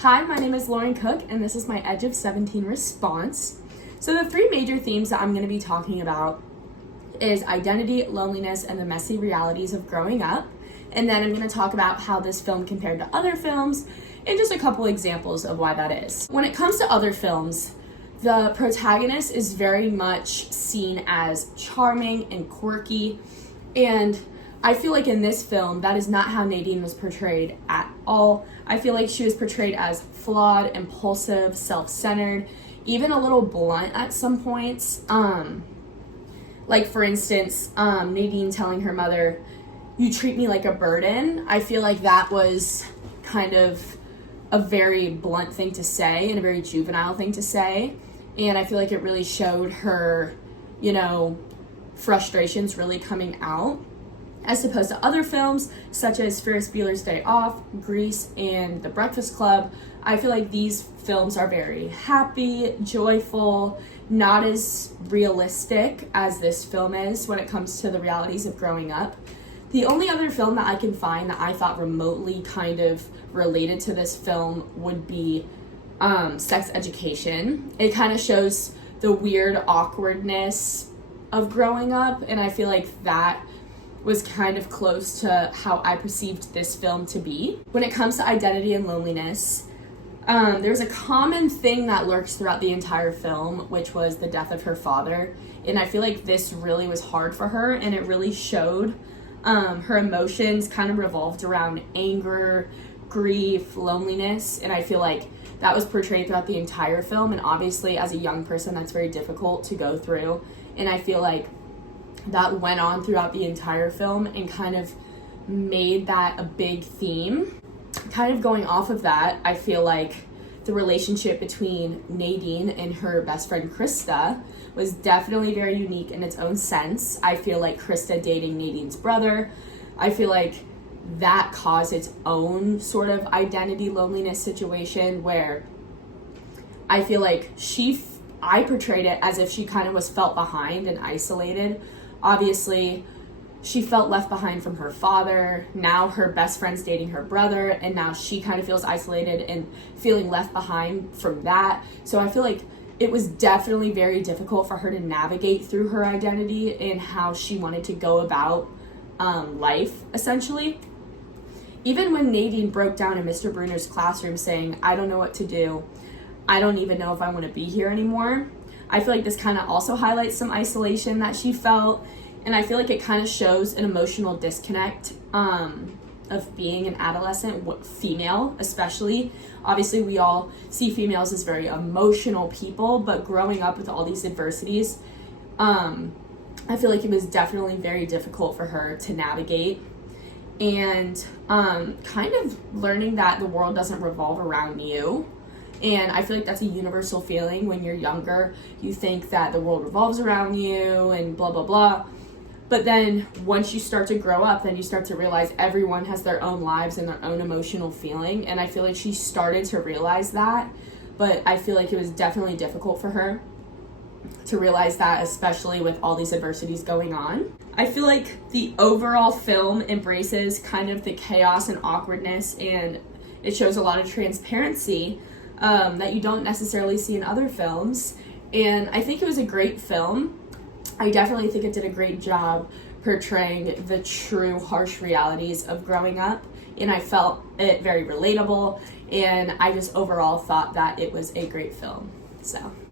Hi, my name is Lauren Cook, and this is my Edge of 17 response. So the three major themes that I'm going to be talking about is identity, loneliness, and the messy realities of growing up. And then I'm going to talk about how this film compared to other films and just a couple examples of why that is. When it comes to other films, the protagonist is very much seen as charming and quirky, and I feel like in this film, that is not how Nadine was portrayed at all. I feel like she was portrayed as flawed, impulsive, self-centered, even a little blunt at some points. Like for instance, Nadine telling her mother, "You treat me like a burden." I feel like that was kind of a very blunt thing to say and a very juvenile thing to say. And I feel like it really showed her, frustrations really coming out. As opposed to other films such as Ferris Bueller's Day Off, Grease, and The Breakfast Club, I feel like these films are very happy, joyful, not as realistic as this film is when it comes to the realities of growing up. The only other film that I can find that I thought remotely kind of related to this film would be Sex Education. It kind of shows the weird awkwardness of growing up, and I feel like that was kind of close to how I perceived this film to be. When it comes to identity and loneliness, there's a common thing that lurks throughout the entire film, which was the death of her father. And I feel like this really was hard for her, and it really showed her emotions kind of revolved around anger, grief, loneliness, and I feel like that was portrayed throughout the entire film. And obviously as a young person, that's very difficult to go through, and I feel like that went on throughout the entire film and kind of made that a big theme. Kind of going off of that, I feel like the relationship between Nadine and her best friend Krista was definitely very unique in its own sense. I feel like Krista dating Nadine's brother, I feel like that caused its own sort of identity loneliness situation where I feel like I portrayed it as if she kind of was felt behind and isolated. Obviously, she felt left behind from her father. Now her best friend's dating her brother, and now she kind of feels isolated and feeling left behind from that. So I feel like it was definitely very difficult for her to navigate through her identity and how she wanted to go about life, essentially. Even when Nadine broke down in Mr. Bruner's classroom saying, "I don't know what to do. I don't even know if I want to be here anymore," I feel like this kind of also highlights some isolation that she felt, and I feel like it kind of shows an emotional disconnect of being an adolescent, female especially. Obviously, we all see females as very emotional people, but growing up with all these adversities, I feel like it was definitely very difficult for her to navigate. And kind of learning that the world doesn't revolve around you. And I feel like that's a universal feeling when you're younger. You think that the world revolves around you and blah, blah, blah. But then once you start to grow up, then you start to realize everyone has their own lives and their own emotional feeling. And I feel like she started to realize that. But I feel like it was definitely difficult for her to realize that, especially with all these adversities going on. I feel like the overall film embraces kind of the chaos and awkwardness, and it shows a lot of transparency that you don't necessarily see in other films. And I think it was a great film. I definitely think it did a great job portraying the true harsh realities of growing up, and I felt it very relatable, and I just overall thought that it was a great film. So